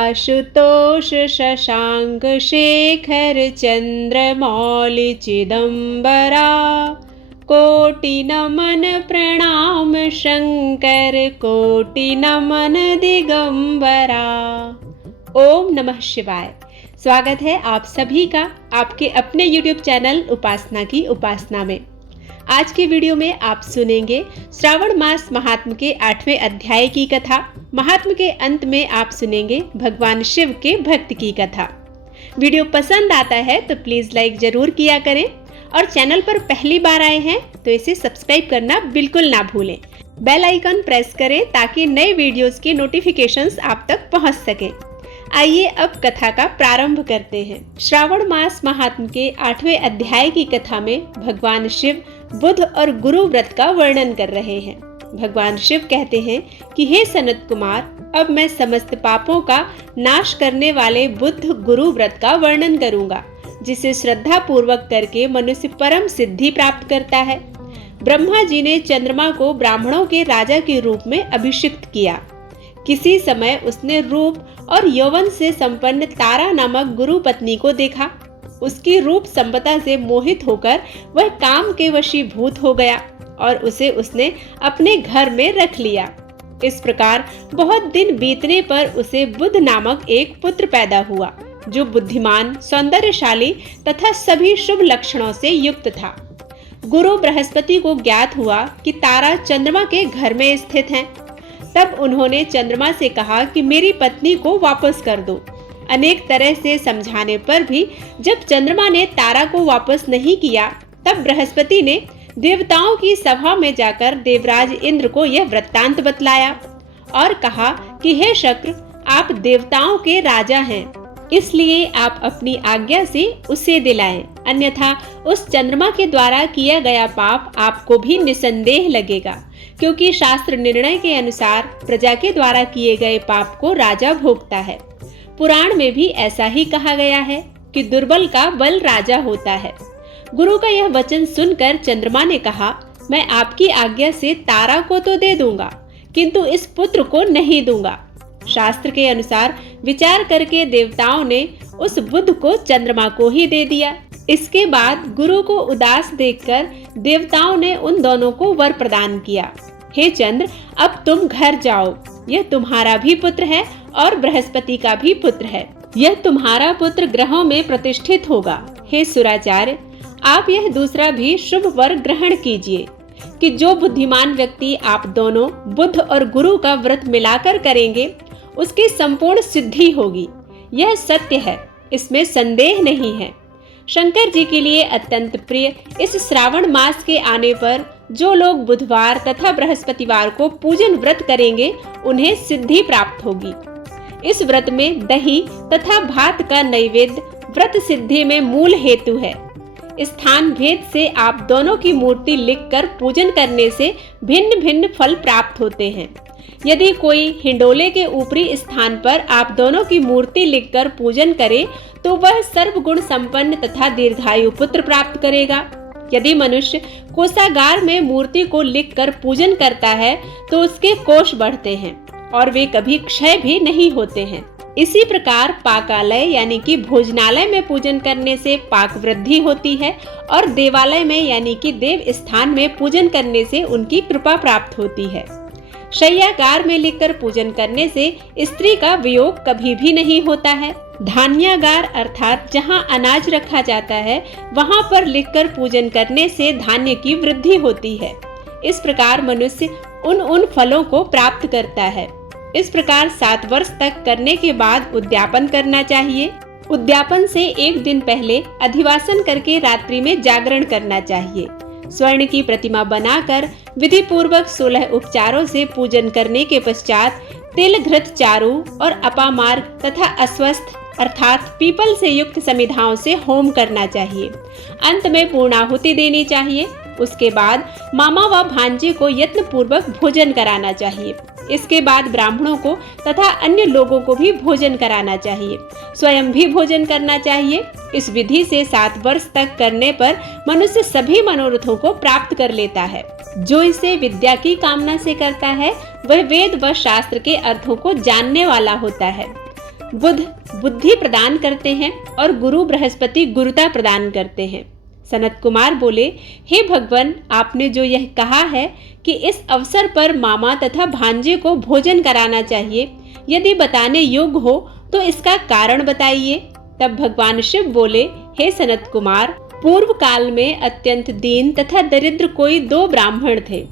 आशुतोष शशांक शेखर चंद्रमौलि चिदंबरा। कोटि नमन प्रणाम शंकर, कोटि नमन दिगंबरा। ओम नमः शिवाय। स्वागत है आप सभी का आपके अपने YouTube चैनल उपासना की उपासना में। आज के वीडियो में आप सुनेंगे श्रावण मास महात्म के 8वें अध्याय की कथा। महात्म के अंत में आप सुनेंगे भगवान शिव के भक्त की कथा। वीडियो पसंद आता है तो प्लीज लाइक जरूर किया करें और चैनल पर पहली बार आए हैं तो इसे सब्सक्राइब करना बिल्कुल ना भूलें। बेल आइकन प्रेस करें ताकि नए वीडियोस की नोटिफिकेशंस आप तक पहुंच सके। आइए अब कथा का प्रारंभ करते हैं। श्रावण मास महात्म के 8वें अध्याय की कथा में भगवान शिव बुध और गुरु व्रत का वर्णन कर रहे हैं। भगवान शिव कहते हैं कि हे सनत कुमार, अब मैं समस्त पापों का नाश करने वाले बुध गुरु व्रत का वर्णन करूंगा, जिसे श्रद्धा पूर्वक करके मनुष्य परम सिद्धि प्राप्त करता है। ब्रह्मा जी ने चंद्रमा को ब्राह्मणों के राजा के रूप में अभिषिक्त किया। किसी समय उसने रूप और यौवन से संपन्न तारा नामक गुरु पत्नी को देखा। उसकी रूप संपदा से मोहित होकर वह काम के वशीभूत हो गया और उसे उसने अपने घर में रख लिया। इस प्रकार बहुत दिन बीतने पर उसे बुध नामक एक पुत्र पैदा हुआ, जो बुद्धिमान, सौंदर्यशाली तथा सभी शुभ लक्षणों से युक्त था। गुरु बृहस्पति को ज्ञात हुआ कि तारा चंद्रमा के घर में स्थित है। तब उन्होंने चंद्रमा से कहा कि मेरी पत्नी को वापस कर दो। अनेक तरह से समझाने पर भी जब चंद्रमा ने तारा को वापस नहीं किया, तब बृहस्पति ने देवताओं की सभा में जाकर देवराज इंद्र को यह वृत्तांत बतलाया और कहा कि हे शक्र, आप देवताओं के राजा हैं, इसलिए आप अपनी आज्ञा से उसे दिलाएं, अन्यथा उस चंद्रमा के द्वारा किया गया पाप आपको भी निसंदेह लगेगा, क्योंकि शास्त्र निर्णय के अनुसार प्रजा के द्वारा किए गए पाप को राजा भोगता है। पुराण में भी ऐसा ही कहा गया है कि दुर्बल का बल राजा होता है। गुरु का यह वचन सुनकर चंद्रमा ने कहा, मैं आपकी आज्ञा से तारा को तो दे दूंगा, किंतु इस पुत्र को नहीं दूंगा। शास्त्र के अनुसार विचार करके देवताओं ने उस बुध को चंद्रमा को ही दे दिया। इसके बाद गुरु को उदास देखकर देवताओं ने उन दोनों को वर प्रदान किया। हे चंद्र, अब तुम घर जाओ। यह तुम्हारा भी पुत्र है और बृहस्पति का भी पुत्र है। यह तुम्हारा पुत्र ग्रहों में प्रतिष्ठित होगा। हे सुराचार्य, आप यह दूसरा भी शुभ वर ग्रहण कीजिए कि जो बुद्धिमान व्यक्ति आप दोनों बुध और गुरु का व्रत मिलाकर करेंगे, उसकी संपूर्ण सिद्धि होगी। यह सत्य है, इसमें संदेह नहीं है। शंकर जी के लिए अत्यंत प्रिय इस श्रावण मास के आने पर जो लोग बुधवार तथा बृहस्पतिवार को पूजन व्रत करेंगे, उन्हें सिद्धि प्राप्त होगी। इस व्रत में दही तथा भात का नैवेद्य व्रत सिद्धि में मूल हेतु है। स्थान भेद से आप दोनों की मूर्ति लिखकर पूजन करने से भिन्न भिन्न फल प्राप्त होते हैं। यदि कोई हिंडोले के ऊपरी स्थान पर आप दोनों की मूर्ति लिखकर पूजन करे तो वह सर्वगुण संपन्न तथा दीर्घायु पुत्र प्राप्त करेगा। यदि मनुष्य कोषागार में मूर्ति को लिखकर पूजन करता है तो उसके कोष बढ़ते हैं और वे कभी क्षय भी नहीं होते हैं। इसी प्रकार पाकालय यानी कि भोजनालय में पूजन करने से पाक वृद्धि होती है और देवालय में यानी कि देव स्थान में पूजन करने से उनकी कृपा प्राप्त होती है। शय्यागार में लिखकर पूजन करने से स्त्री का वियोग कभी भी नहीं होता है। धान्यागार अर्थात जहाँ अनाज रखा जाता है, वहाँ पर लिखकर पूजन करने से धान्य की वृद्धि होती है। इस प्रकार मनुष्य उन फलों को प्राप्त करता है। इस प्रकार 7 वर्ष तक करने के बाद उद्यापन करना चाहिए। उद्यापन से एक दिन पहले अधिवासन करके रात्रि में जागरण करना चाहिए। स्वर्ण की प्रतिमा बनाकर विधि पूर्वक 16 उपचारों से पूजन करने के पश्चात तिल घृत चारु और अपामार्ग तथा अस्वस्थ अर्थात पीपल से युक्त समिधाओं से होम करना चाहिए। अंत में पूर्णाहुति देनी चाहिए। उसके बाद मामा व भांजे को यत्न पूर्वक भोजन कराना चाहिए। इसके बाद ब्राह्मणों को तथा अन्य लोगों को भी भोजन कराना चाहिए। स्वयं भी भोजन करना चाहिए। इस विधि से 7 वर्ष तक करने पर मनुष्य सभी मनोरथों को प्राप्त कर लेता है। जो इसे विद्या की कामना से करता है वह वेद व शास्त्र के अर्थों को जानने वाला होता है। बुध बुद्धि प्रदान करते हैं और गुरु बृहस्पति गुरुता प्रदान करते हैं। सनत कुमार बोले, हे भगवान, आपने जो यह कहा है कि इस अवसर पर मामा तथा भांजे को भोजन कराना चाहिए, यदि बताने योग्य हो तो इसका कारण बताइए। तब भगवान शिव बोले, हे सनत कुमार, पूर्व काल में अत्यंत दीन तथा दरिद्र कोई 2 ब्राह्मण थे।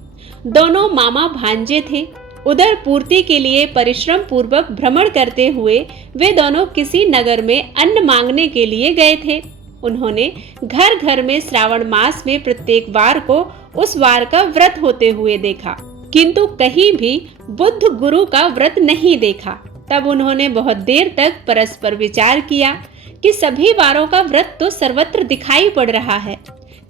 दोनों मामा भांजे थे। उदर पूर्ति के लिए परिश्रम पूर्वक भ्रमण करते हुए वे दोनों किसी नगर में अन्न मांगने के लिए गए थे। उन्होंने घर घर में श्रावण मास में प्रत्येक वार को उस वार का व्रत होते हुए देखा, किंतु कहीं भी बुद्ध गुरु का व्रत नहीं देखा। तब उन्होंने बहुत देर तक परस्पर विचार किया कि सभी वारों का व्रत तो सर्वत्र दिखाई पड़ रहा है,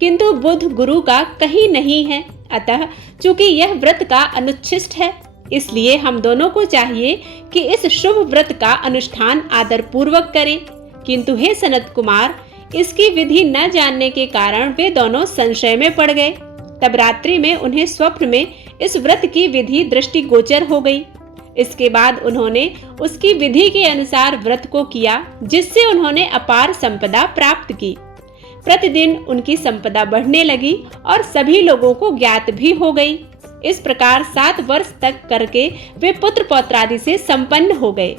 किंतु बुद्ध गुरु का कहीं नहीं है। अतः चूंकि यह व्रत का अनुच्छिष्ट है, इसलिए हम दोनों को चाहिए कि इस शुभ व्रत का अनुष्ठान आदर पूर्वक करें। किंतु हे सनत कुमार, इसकी विधि न जानने के कारण वे दोनों संशय में पड़ गए। तब रात्रि में उन्हें स्वप्न में इस व्रत की विधि दृष्टिगोचर हो गई। इसके बाद उन्होंने उसकी विधि के अनुसार व्रत को किया, जिससे उन्होंने अपार संपदा प्राप्त की। प्रतिदिन उनकी संपदा बढ़ने लगी और सभी लोगों को ज्ञात भी हो गई। इस प्रकार 7 वर्ष तक करके वे पुत्र पौत्रादि से संपन्न हो गए।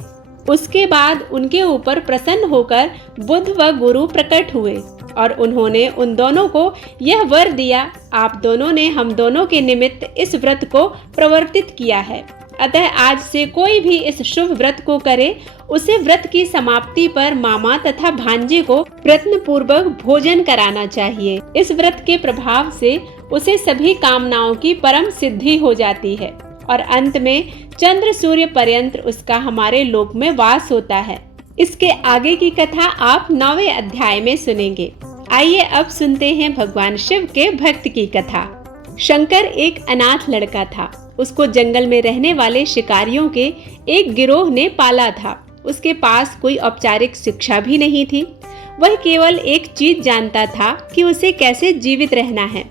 उसके बाद उनके ऊपर प्रसन्न होकर बुद्ध व गुरु प्रकट हुए और उन्होंने उन दोनों को यह वर दिया, आप दोनों ने हम दोनों के निमित्त इस व्रत को प्रवर्तित किया है। अतः आज से कोई भी इस शुभ व्रत को करे, उसे व्रत की समाप्ति पर मामा तथा भांजे को प्रयत्न पूर्वक भोजन कराना चाहिए। इस व्रत के प्रभाव से उसे सभी कामनाओं की परम सिद्धि हो जाती है और अंत में चंद्र सूर्य पर्यंत उसका हमारे लोक में वास होता है। इसके आगे की कथा आप 9वें अध्याय में सुनेंगे। आइए अब सुनते हैं भगवान शिव के भक्त की कथा। शंकर एक अनाथ लड़का था। उसको जंगल में रहने वाले शिकारियों के एक गिरोह ने पाला था। उसके पास कोई औपचारिक शिक्षा भी नहीं थी। वह केवल एक चीज जानता था कि उसे कैसे जीवित रहना है।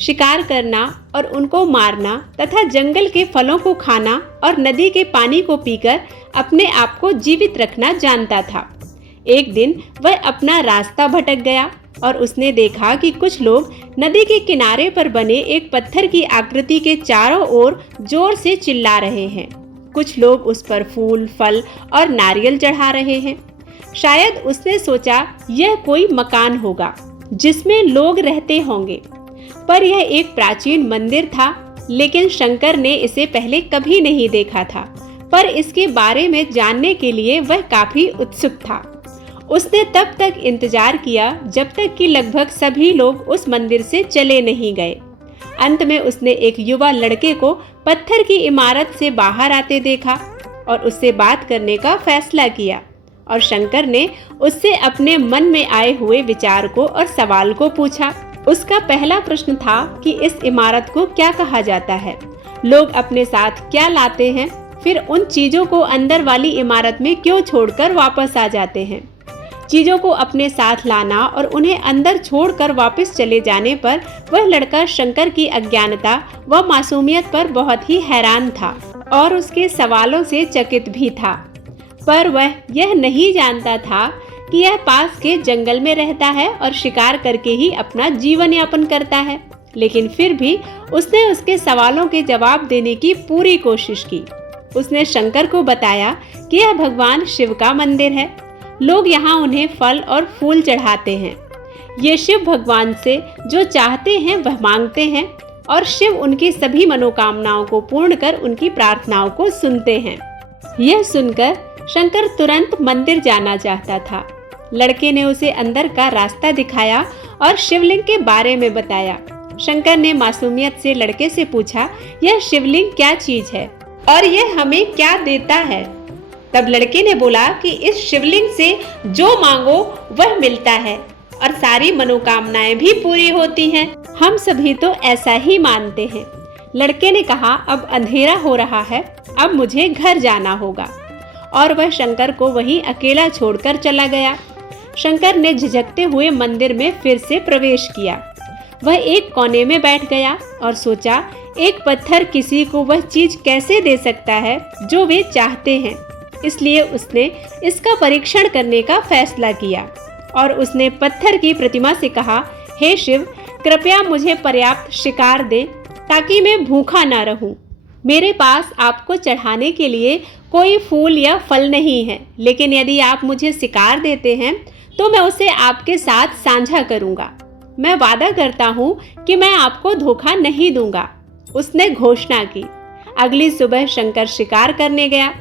शिकार करना और उनको मारना तथा जंगल के फलों को खाना और नदी के पानी को पीकर अपने आप को जीवित रखना जानता था। एक दिन वह अपना रास्ता भटक गया और उसने देखा कि कुछ लोग नदी के किनारे पर बने एक पत्थर की आकृति के चारों ओर जोर से चिल्ला रहे हैं। कुछ लोग उस पर फूल, फल और नारियल चढ़ा रहे हैं। शायद उसने सोचा यह कोई मकान होगा जिसमें लोग रहते होंगे, पर यह एक प्राचीन मंदिर था। लेकिन शंकर ने इसे पहले कभी नहीं देखा था, पर इसके बारे में जानने के लिए वह काफी उत्सुक था। उसने तब तक इंतजार किया जब तक कि लगभग सभी लोग उस मंदिर से चले नहीं गए। अंत में उसने एक युवा लड़के को पत्थर की इमारत से बाहर आते देखा और उससे बात करने का फैसला किया। और शंकर ने उससे अपने मन में आए हुए विचार को और सवाल को पूछा। उसका पहला प्रश्न था कि इस इमारत को क्या कहा जाता है, लोग अपने साथ क्या लाते हैं, फिर उन चीजों को अंदर वाली इमारत में क्यों छोड़कर वापस आ जाते हैं। चीजों को अपने साथ लाना और उन्हें अंदर छोड़कर वापस चले जाने पर वह लड़का शंकर की अज्ञानता व मासूमियत पर बहुत ही हैरान था और उसके सवालों से चकित भी था। पर वह यह नहीं जानता था कि यह पास के जंगल में रहता है और शिकार करके ही अपना जीवन यापन करता है। लेकिन फिर भी उसने उसके सवालों के जवाब देने की पूरी कोशिश की। उसने शंकर को बताया कि यह भगवान शिव का मंदिर है। लोग यहाँ उन्हें फल और फूल चढ़ाते हैं। ये शिव भगवान से जो चाहते हैं वह मांगते हैं और शिव उनकी सभी मनोकामनाओं को पूर्ण कर उनकी प्रार्थनाओं को सुनते हैं। यह सुनकर शंकर तुरंत मंदिर जाना चाहता था। लड़के ने उसे अंदर का रास्ता दिखाया और शिवलिंग के बारे में बताया। शंकर ने मासूमियत से लड़के से पूछा, यह शिवलिंग क्या चीज है और यह हमें क्या देता है। तब लड़के ने बोला कि इस शिवलिंग से जो मांगो वह मिलता है और सारी मनोकामनाएं भी पूरी होती हैं। हम सभी तो ऐसा ही मानते हैं। लड़के ने कहा, अब अंधेरा हो रहा है, अब मुझे घर जाना होगा। और वह शंकर को वहीं अकेला छोड़कर चला गया। शंकर ने झिझकते हुए मंदिर में फिर से प्रवेश किया। वह एक कोने में बैठ गया और सोचा, एक पत्थर किसी को वह चीज कैसे दे सकता है जो वे चाहते हैं। इसलिए उसने इसका परीक्षण करने का फैसला किया और उसने पत्थर की प्रतिमा से कहा, हे शिव, कृपया मुझे पर्याप्त शिकार दे ताकि मैं भूखा ना रहूं। मेरे पास आपको चढ़ाने के लिए कोई फूल या फल नहीं है, लेकिन यदि आप मुझे शिकार देते हैं तो मैं उसे आपके साथ साझा करूंगा। मैं वादा करता हूं कि मैं आपको धोखा नहीं दूंगा। उसने घोषणा की। अगली सुबह शंकर शिकार करने गया।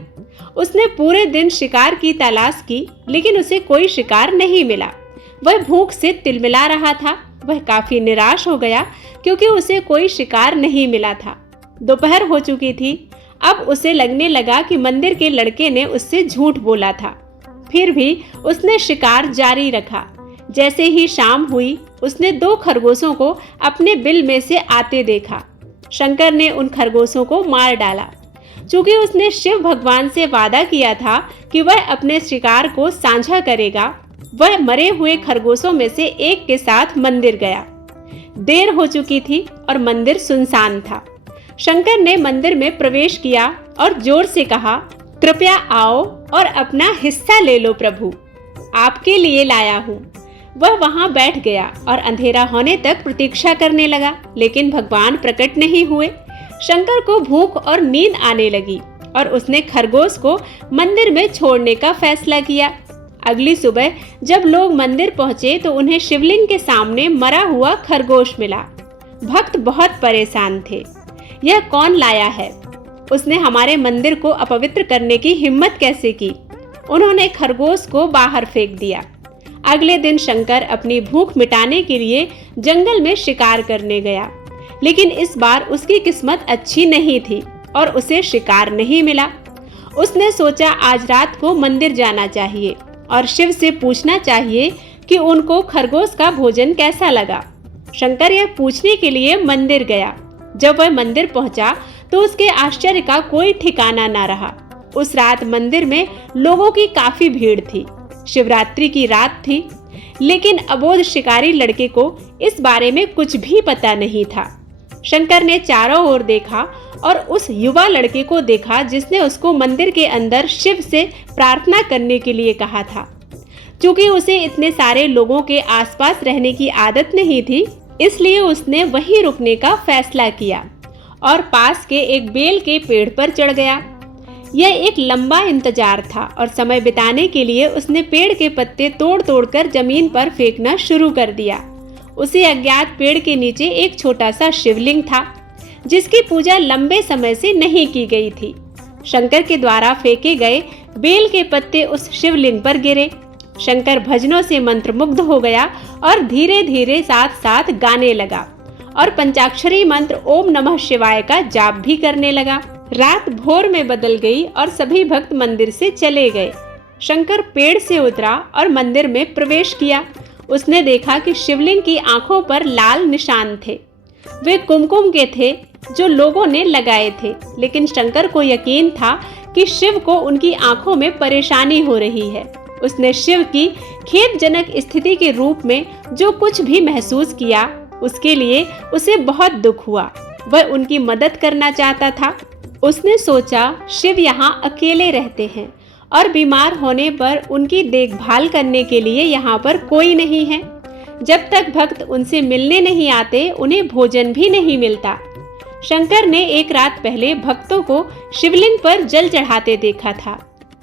उसने पूरे दिन शिकार की तलाश की, लेकिन उसे कोई शिकार नहीं मिला। वह भूख से तिलमिला रहा था। वह काफी निराश हो गया क्योंकि उसे कोई शिकार नहीं मिला था। दोपहर हो चुकी थी। अब उसे लगने लगा कि मंदिर के लड़के ने उससे झूठ बोला था। फिर भी उसने शिकार जारी रखा। जैसे ही शाम हुई, उसने 2 खरगोशों को अपने बिल में से आते देखा। शंकर ने उन खरगोशों को मार डाला। चूंकि उसने शिव भगवान से वादा किया था कि वह अपने शिकार को साझा करेगा, वह मरे हुए खरगोशों में से एक के साथ मंदिर गया। देर हो चुकी थी और मंदिर सुनसान था। शंकर ने मंदिर में प्रवेश किया और जोर से कहा, कृपया आओ और अपना हिस्सा ले लो प्रभु, आपके लिए लाया हूँ। वह वहां बैठ गया और अंधेरा होने तक प्रतीक्षा करने लगा, लेकिन भगवान प्रकट नहीं हुए। शंकर को भूख और नींद आने लगी और उसने खरगोश को मंदिर में छोड़ने का फैसला किया। अगली सुबह जब लोग मंदिर पहुंचे तो उन्हें शिवलिंग के सामने मरा हुआ खरगोश मिला। भक्त बहुत परेशान थे। यह कौन लाया है? उसने हमारे मंदिर को अपवित्र करने की हिम्मत कैसे की? उन्होंने खरगोश को बाहर फेंक दिया। अगले दिन शंकर अपनी भूख मिटाने के लिए जंगल में शिकार करने गया, लेकिन इस बार उसकी किस्मत अच्छी नहीं थी और उसे शिकार नहीं मिला। उसने सोचा आज रात को मंदिर जाना चाहिए और शिव से पूछना चाहिए कि उनको खरगोश का भोजन कैसा लगा। शंकर यह पूछने के लिए मंदिर गया। जब वह मंदिर पहुंचा तो उसके आश्चर्य का कोई ठिकाना ना रहा। उस रात मंदिर में लोगों की काफी भीड़ थी। शिवरात्रि की रात थी, लेकिन अबोध शिकारी लड़के को इस बारे में कुछ भी पता नहीं था। शंकर ने चारों ओर देखा और उस युवा लड़के को देखा जिसने उसको मंदिर के अंदर शिव से प्रार्थना करने के लिए कहा था। क्योंकि उसे इतने सारे लोगों के आसपास रहने की आदत नहीं थी, इसलिए उसने वहीं रुकने का फैसला किया और पास के एक बेल के पेड़ पर चढ़ गया। यह एक लंबा इंतजार था और समय बिताने के लिए उसने पेड़ के पत्ते तोड़ तोड़कर जमीन पर फेंकना शुरू कर दिया। उसी अज्ञात पेड़ के नीचे एक छोटा सा शिवलिंग था जिसकी पूजा लंबे समय से नहीं की गई थी। शंकर के द्वारा फेंके गए बेल के पत्ते उस शिवलिंग पर गिरे। शंकर भजनों से मंत्रमुग्ध हो गया और धीरे धीरे साथ साथ गाने लगा और पंचाक्षरी मंत्र ओम नमः शिवाय का जाप भी करने लगा। रात भोर में बदल गई और सभी भक्त मंदिर से चले गए। शंकर पेड़ से उतरा और मंदिर में प्रवेश किया। उसने देखा कि शिवलिंग की आंखों पर लाल निशान थे। वे कुमकुम के थे जो लोगों ने लगाए थे, लेकिन शंकर को यकीन था कि शिव को उनकी आंखों में परेशानी हो रही है। उसने शिव की खेदजनक स्थिति के रूप में जो कुछ भी महसूस किया, उसके लिए उसे बहुत दुख हुआ। वह उनकी मदद करना चाहता था। उसने सोचा शिव यहाँ अकेले रहते हैं और बीमार होने पर उनकी देखभाल करने के लिए यहाँ पर कोई नहीं है। जब तक भक्त उनसे मिलने नहीं आते, उन्हें भोजन भी नहीं मिलता। शंकर ने एक रात पहले भक्तों को शिवलिंग पर जल चढ़ाते देखा था।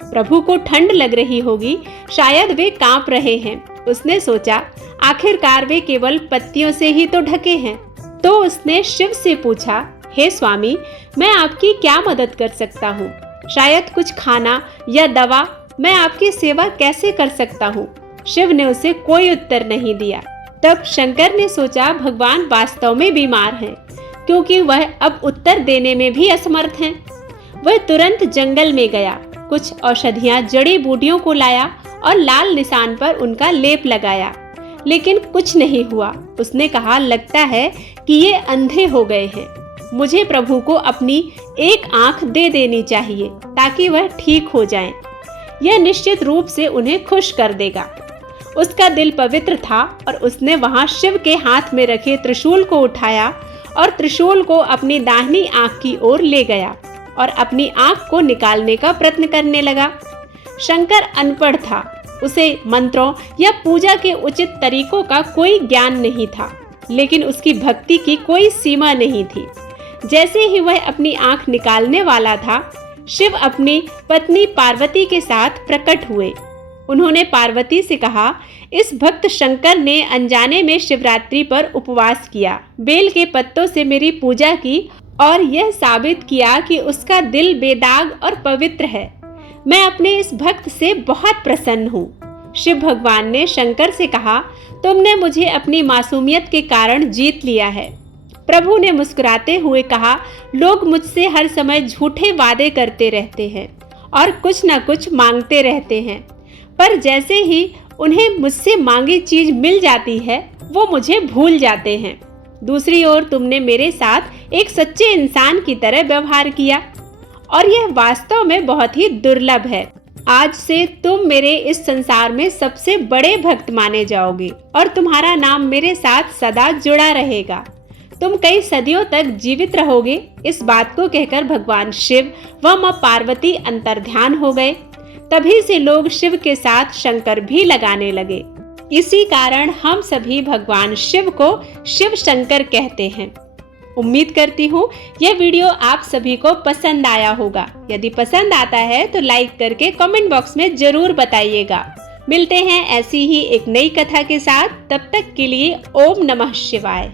प्रभु को ठंड लग रही होगी, शायद वे कांप रहे हैं। उसने सोचा आखिरकार वे केवल पत्तियों से ही तो ढके हैं। तो उसने शिव से पूछा, हे स्वामी, मैं आपकी क्या मदद कर सकता हूँ? शायद कुछ खाना या दवा। मैं आपकी सेवा कैसे कर सकता हूँ? शिव ने उसे कोई उत्तर नहीं दिया। तब शंकर ने सोचा भगवान वास्तव में बीमार हैं, क्योंकि वह अब उत्तर देने में भी असमर्थ हैं। वह तुरंत जंगल में गया, कुछ औषधियां जड़ी बूटियों को लाया और लाल निशान पर उनका लेप लगाया, लेकिन कुछ नहीं हुआ। उसने कहा, लगता है कि ये अंधे हो गए हैं। मुझे प्रभु को अपनी एक आंख दे देनी चाहिए ताकि वह ठीक हो जाएं। यह निश्चित रूप से उन्हें खुश कर देगा। उसका दिल पवित्र था और उसने वहां शिव के हाथ में रखे त्रिशूल को उठाया और त्रिशूल को अपनी दाहिनी आंख की ओर ले गया। और अपनी आंख को निकालने का प्रयत्न करने लगा। शंकर अनपढ़ था, उसे मंत्रों या पूजा के उचित तरीकों का कोई ज्ञान नहीं था, लेकिन उसकी भक्ति की कोई सीमा नहीं थी। जैसे ही वह अपनी आंख निकालने वाला था, शिव अपनी पत्नी पार्वती के साथ प्रकट हुए। उन्होंने पार्वती से कहा, इस भक्त शंकर ने अनजाने में शिवरात्रि पर उपवास किया, बेल के पत्तों से मेरी पूजा की और यह साबित किया कि उसका दिल बेदाग और पवित्र है। मैं अपने इस भक्त से बहुत प्रसन्न हूँ। शिव भगवान ने शंकर से कहा, तुमने मुझे अपनी मासूमियत के कारण जीत लिया है। प्रभु ने मुस्कुराते हुए कहा, लोग मुझसे हर समय झूठे वादे करते रहते हैं और कुछ न कुछ मांगते रहते हैं, पर जैसे ही उन्हें मुझसे मांगी चीज मिल जाती है वो मुझे भूल जाते हैं। दूसरी ओर तुमने मेरे साथ एक सच्चे इंसान की तरह व्यवहार किया और यह वास्तव में बहुत ही दुर्लभ है। आज से तुम मेरे इस संसार में सबसे बड़े भक्त माने जाओगे और तुम्हारा नाम मेरे साथ सदा जुड़ा रहेगा। तुम कई सदियों तक जीवित रहोगे। इस बात को कहकर भगवान शिव व मां पार्वती अंतर्ध्यान हो गए। तभी से लोग शिव के साथ शंकर भी लगाने लगे। इसी कारण हम सभी भगवान शिव को शिव शंकर कहते हैं। उम्मीद करती हूँ यह वीडियो आप सभी को पसंद आया होगा। यदि पसंद आता है तो लाइक करके कमेंट बॉक्स में जरूर बताइएगा। मिलते हैं ऐसी ही एक नई कथा के साथ। तब तक के लिए ओम नमः शिवाय।